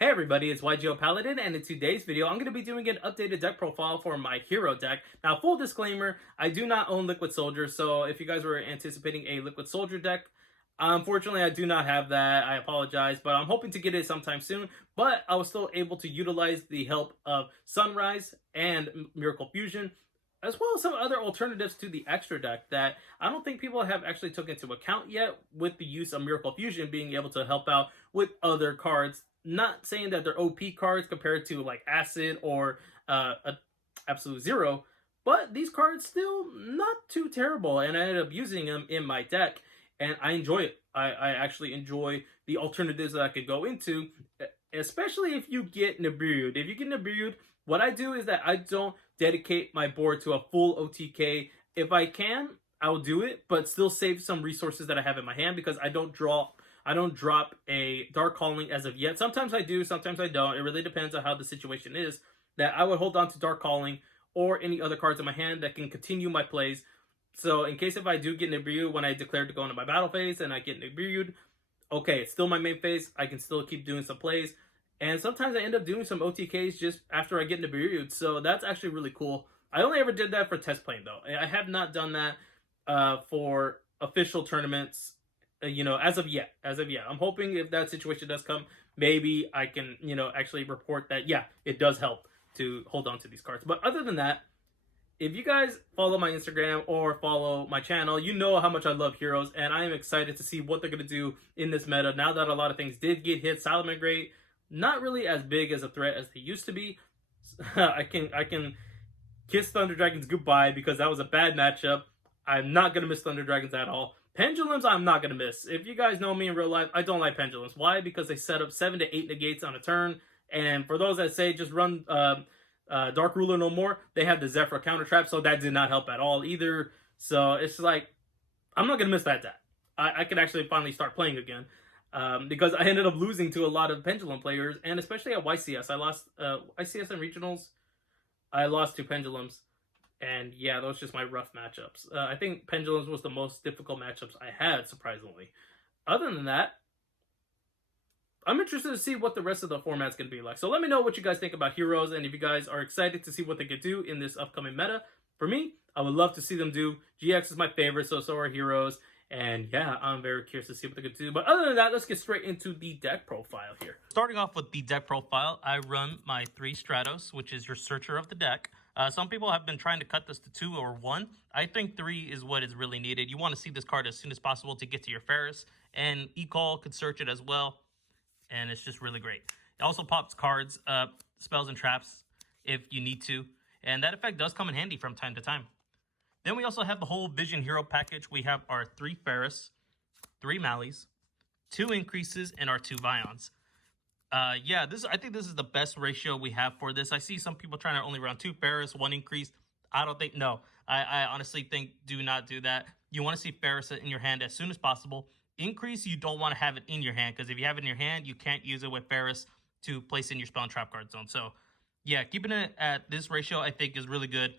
Hey everybody, it's YGO Paladin, and in today's video, I'm going to be doing an updated deck profile for my hero deck. Now, full disclaimer, I do not own Liquid Soldier, so if you guys were anticipating a Liquid Soldier deck, unfortunately, I do not have that. I apologize, but I'm hoping to get it sometime soon. But I was still able to utilize the help of Sunrise and Miracle Fusion, as well as some other alternatives to the extra deck that I don't think people have actually took into account yet, with the use of Miracle Fusion being able to help out with other cards. Not saying that they're OP cards compared to like Acid or Absolute Zero, but these cards still not too terrible, and I ended up using them in my deck, and I enjoy it. I actually enjoy the alternatives that I could go into, especially if you get Nibirued. If you get Nibirued, what I do is that I don't dedicate my board to a full OTK. If I can, I will do it, but still save some resources that I have in my hand because I don't drop a Dark Calling as of yet. Sometimes I do, sometimes I don't. It really depends on how the situation is. That I would hold on to Dark Calling or any other cards in my hand that can continue my plays. So in case if I do get Nibirued when I declare to go into my battle phase and I get Nibirued, okay, it's still my main phase. I can still keep doing some plays. And sometimes I end up doing some OTKs just after I get Nibirued. So that's actually really cool. I only ever did that for test playing though. I have not done that for official tournaments, as of yet. I'm hoping if that situation does come, maybe I can, actually report that, yeah, it does help to hold on to these cards. But other than that, if you guys follow my Instagram or follow my channel, you know how much I love heroes, and I am excited to see what they're going to do in this meta now that a lot of things did get hit. Salamangreat, not really as big as a threat as they used to be. I can kiss Thunder Dragons goodbye because that was a bad matchup. I'm not going to miss Thunder Dragons at all. Pendulums, I'm not going to miss. If you guys know me in real life, I don't like Pendulums. Why? Because they set up 7 to 8 negates on a turn. And for those that say just run Dark Ruler no more, they have the Zephyr counter trap, so that did not help at all either. So it's like, I'm not going to miss that deck. I could actually finally start playing again. Because I ended up losing to a lot of Pendulum players, and especially at YCS. I lost YCS and Regionals. I lost to Pendulums. And yeah, those just my rough matchups. I think Pendulums was the most difficult matchups I had, surprisingly. Other than that, I'm interested to see what the rest of the format's going to be like. So let me know what you guys think about heroes, and if you guys are excited to see what they could do in this upcoming meta. For me, I would love to see them do. GX is my favorite, so are heroes. And yeah, I'm very curious to see what they could do. But other than that, let's get straight into the deck profile here. Starting off with the deck profile, I run my 3 Stratos, which is your searcher of the deck. Some people have been trying to cut this to 2 or 1. I think 3 is what is really needed. You want to see this card as soon as possible to get to your Ferris. And E-Call could search it as well. And it's just really great. It also pops cards, spells, and traps if you need to. And that effect does come in handy from time to time. Then we also have the whole Vision Hero package. We have our 3 Ferris, 3 Mallies, 2 Increases, and our 2 Vions. Yeah, I think this is the best ratio we have for this. I see some people trying to only run 2 Ferris, 1 Increase. I don't think, no. I honestly think do not do that. You want to see Ferris in your hand as soon as possible. Increase, you don't want to have it in your hand, because if you have it in your hand, you can't use it with Ferris to place in your spell and trap card zone. So, yeah, keeping it at this ratio, I think, is really good,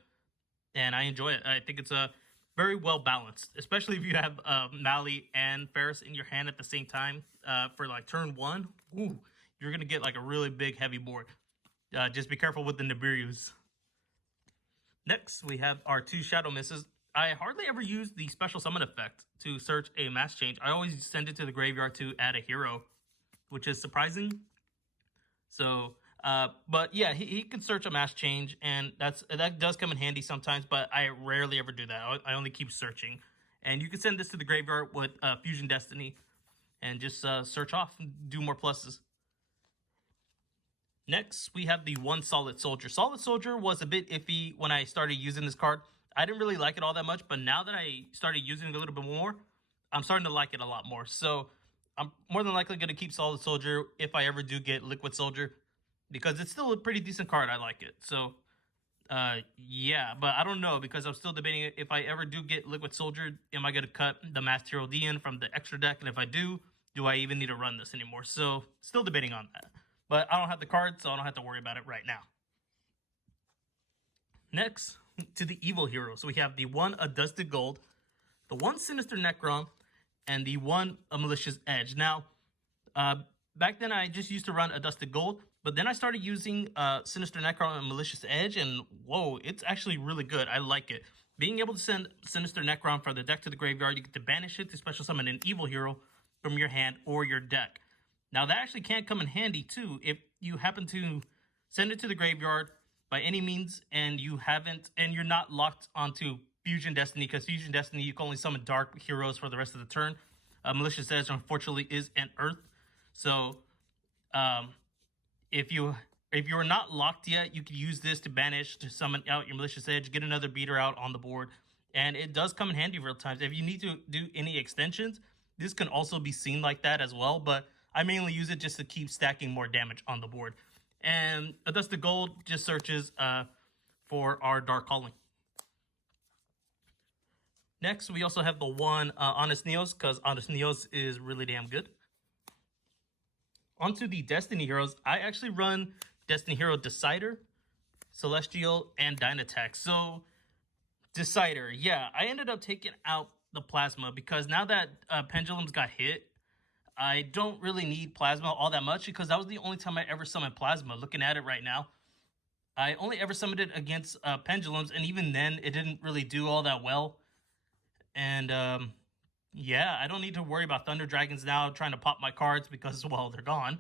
and I enjoy it. I think it's a very well balanced, especially if you have Mally and Ferris in your hand at the same time for like turn 1. Ooh, you're going to get like a really big, heavy board. Just be careful with the Nibiru's. Next, we have our 2 Shadow Misses. I hardly ever use the special summon effect to search a mass change. I always send it to the graveyard to add a hero, which is surprising. So, but yeah, he can search a mass change, and that does come in handy sometimes, but I rarely ever do that. I only keep searching. And you can send this to the graveyard with Fusion Destiny and just search off and do more pluses. Next, we have the 1 Solid Soldier. Solid Soldier was a bit iffy when I started using this card. I didn't really like it all that much, but now that I started using it a little bit more, I'm starting to like it a lot more. So I'm more than likely going to keep Solid Soldier if I ever do get Liquid Soldier, because it's still a pretty decent card. I like it. So, yeah, but I don't know, because I'm still debating if I ever do get Liquid Soldier, am I going to cut the Master Hero D in from the extra deck? And if I do I even need to run this anymore? So, still debating on that. But I don't have the card, so I don't have to worry about it right now. Next, to the evil heroes. We have the 1 Adusted Gold, the 1 Sinister Necron, and the 1 Malicious Edge. Now, back then I just used to run Adusted Gold, but then I started using Sinister Necron and Malicious Edge, and whoa, it's actually really good. I like it. Being able to send Sinister Necron from the deck to the graveyard, you get to banish it to special summon an evil hero from your hand or your deck. Now that actually can come in handy too if you happen to send it to the graveyard by any means and you're not locked onto Fusion Destiny, because Fusion Destiny you can only summon dark heroes for the rest of the turn. Malicious Edge unfortunately is an earth, so if you're not locked yet, you can use this to banish, to summon out your Malicious Edge, get another beater out on the board, and it does come in handy real times. If you need to do any extensions, this can also be seen like that as well, but I mainly use it just to keep stacking more damage on the board. And Adusted Gold just searches for our Dark Calling. Next, we also have the one Honest Neos, because Honest Neos is really damn good. Onto the Destiny heroes, I actually run Destiny Hero Decider, Celestial, and Dynatax. So, Decider, yeah, I ended up taking out the Plasma because now that Pendulums got hit, I don't really need Plasma all that much because that was the only time I ever summoned Plasma. Looking at it right now, I only ever summoned it against Pendulums, and even then, it didn't really do all that well. And yeah, I don't need to worry about Thunder Dragons now trying to pop my cards because, well, they're gone.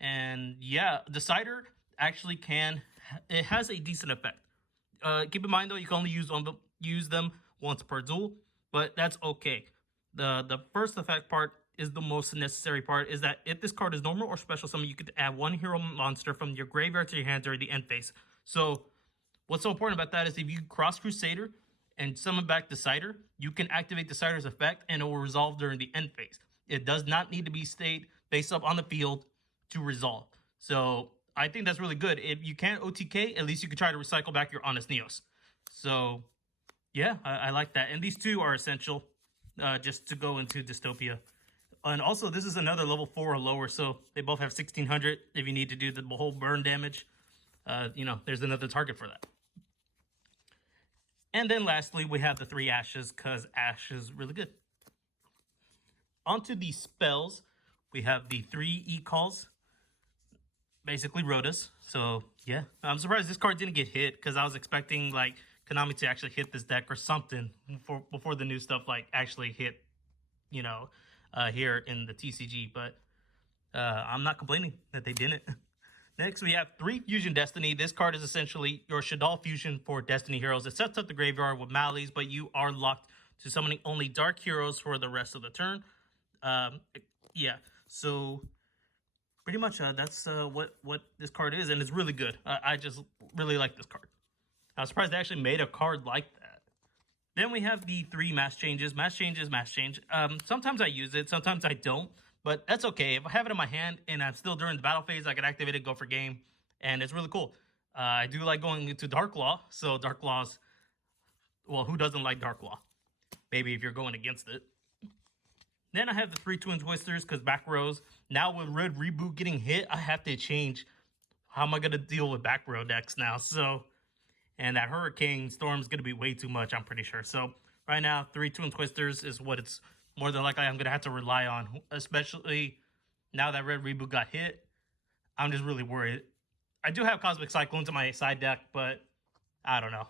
And yeah, Decider actually it has a decent effect. Keep in mind though, you can only use them once per duel, but that's okay. The first effect part is the most necessary part, is that if this card is normal or special summon, you could add one hero monster from your graveyard to your hand during the end phase. So what's so important about that is if you cross Crusader and summon back Decider, you can activate Decider's effect and it will resolve during the end phase. It does not need to be stayed face up on the field to resolve. So I think that's really good. If you can't OTK, at least you can try to recycle back your Honest Neos. So yeah, I like that. And these two are essential just to go into Dystopia. And also, this is another level 4 or lower, so they both have 1600 if you need to do the whole burn damage. There's another target for that. And then lastly, we have the 3 Ashes, because Ash is really good. Onto the spells, we have the 3 E-Calls, basically Rhodas. So yeah, I'm surprised this card didn't get hit, because I was expecting like Konami to actually hit this deck or something before the new stuff like actually hit, here in the TCG. But I'm not complaining that they didn't. Next, we have 3 Fusion Destiny. This card is essentially your Shaddoll Fusion for Destiny heroes. It sets up the graveyard with Mallees, but you are locked to summoning only dark heroes for the rest of the turn. Yeah, so pretty much that's what this card is, and it's really good. I just really like this card. I was surprised they actually made a card like that. Then we have the 3 Mass Changes. Mass Change is Mass Change. Sometimes I use it, sometimes I don't. But that's okay. If I have it in my hand and I'm still during the battle phase, I can activate it, go for game. And it's really cool. I do like going into Dark Law. So Dark Law's, well, who doesn't like Dark Law? Maybe if you're going against it. Then I have the 3 Twin Twisters because back rows. Now with Red Reboot getting hit, I have to change how am I going to deal with back row decks now. So, and that Hurricane Storm is going to be way too much, I'm pretty sure. So right now, 3 Twin Twisters is what it's more than likely I'm going to have to rely on, especially now that Red Reboot got hit. I'm just really worried. I do have Cosmic Cyclones in my side deck, but I don't know.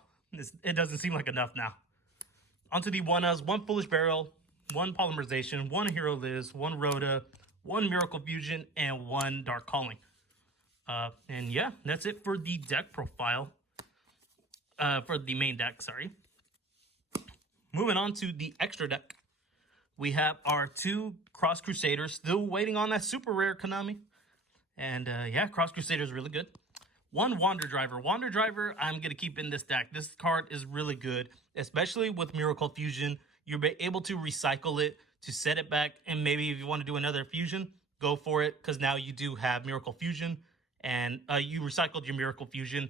It doesn't seem like enough now. Onto the 1-Us, 1 Foolish Burial, 1 Polymerization, 1 Hero Liz, 1 Rhoda, 1 Miracle Fusion, and 1 Dark Calling. And yeah, that's it for the deck profile. For the main deck, sorry. Moving on to the extra deck. We have our 2 Cross Crusaders, still waiting on that super rare Konami. And yeah, Cross Crusader is really good. 1 Wander Driver. Wander Driver, I'm going to keep in this deck. This card is really good, especially with Miracle Fusion. You'll be able to recycle it to set it back. And maybe if you want to do another fusion, go for it, because now you do have Miracle Fusion. And you recycled your Miracle Fusion.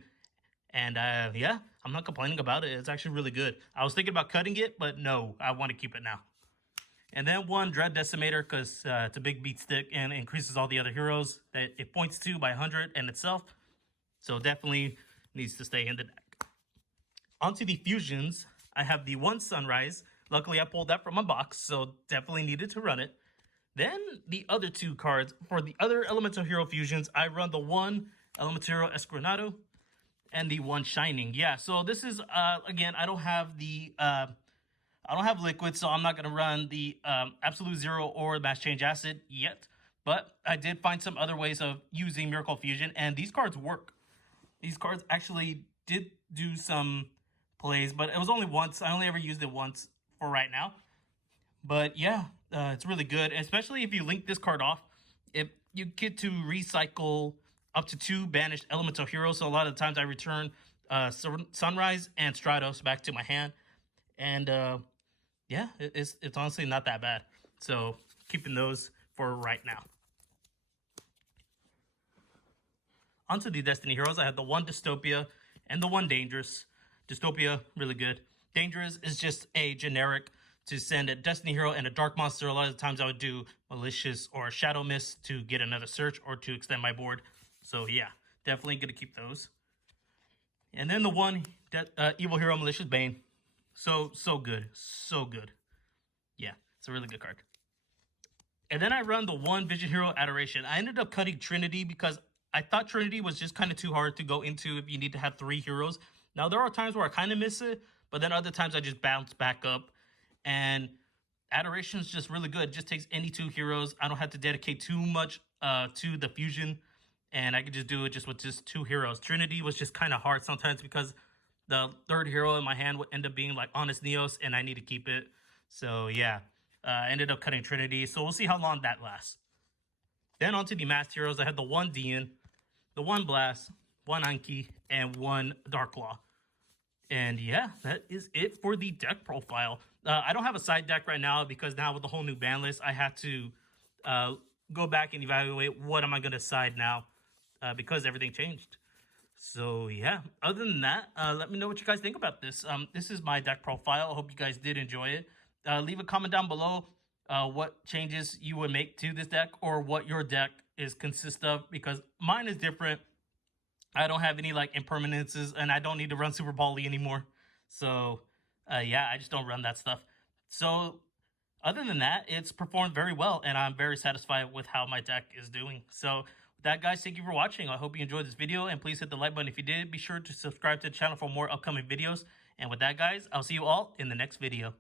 And yeah, I'm not complaining about it. It's actually really good. I was thinking about cutting it, but no, I want to keep it now. And then 1 Dread Decimator, because it's a big beat stick and increases all the other heroes that it points to by 100 and itself. So definitely needs to stay in the deck. Onto the fusions, I have the 1 Sunrise. Luckily, I pulled that from my box, so definitely needed to run it. Then the other two cards, for the other Elemental Hero fusions, I run the one Elemental Hero Escronado and the one Shining. Yeah, so this is, again, I don't have Liquid, so I'm not going to run the Absolute Zero or Mass Change Acid yet. But I did find some other ways of using Miracle Fusion, and these cards work. These cards actually did do some plays, but it was only once. I only ever used it once for right now. But yeah, it's really good, especially if you link this card off. If you get to recycle up to 2 banished Elemental Heroes, so a lot of the times I return Sunrise and Stratos back to my hand. And yeah, it's honestly not that bad. So keeping those for right now. Onto the Destiny Heroes, I had the one Dystopia and the one Dangerous. Dystopia, really good. Dangerous is just a generic to send a Destiny Hero and a Dark Monster. A lot of the times I would do Malicious or Shadow Mist to get another search or to extend my board. So yeah, definitely going to keep those. And then the one Evil Hero Malicious Bane. So good. So good. Yeah, it's a really good card. And then I run the one Vision Hero Adoration. I ended up cutting Trinity because I thought Trinity was just kind of too hard to go into if you need to have 3 heroes. Now, there are times where I kind of miss it, but then other times I just bounce back up. And Adoration is just really good. It just takes any 2 heroes. I don't have to dedicate too much to the fusion, and I could just do it just with just 2 heroes. Trinity was just kind of hard sometimes because the 3rd hero in my hand would end up being like Honest Neos, and I need to keep it. So yeah, I ended up cutting Trinity. So we'll see how long that lasts. Then onto the Masked Heroes, I had the one Dian, the one Blast, one Anki, and one Darklaw. And yeah, that is it for the deck profile. I don't have a side deck right now because now with the whole new ban list, I have to go back and evaluate what am I going to side now because everything changed. So yeah, other than that, let me know what you guys think about this. This is my deck profile. I hope you guys did enjoy it. Leave a comment down below what changes you would make to this deck or what your deck is consist of, because mine is different. I don't have any like impermanences, and I don't need to run Super Bali anymore. So yeah, I just don't run that stuff. So other than that, it's performed very well, and I'm very satisfied with how my deck is doing. So with that, guys, thank you for watching. I hope you enjoyed this video, and please hit the like button if you did. Be sure to subscribe to the channel for more upcoming videos. And with that, guys, I'll see you all in the next video.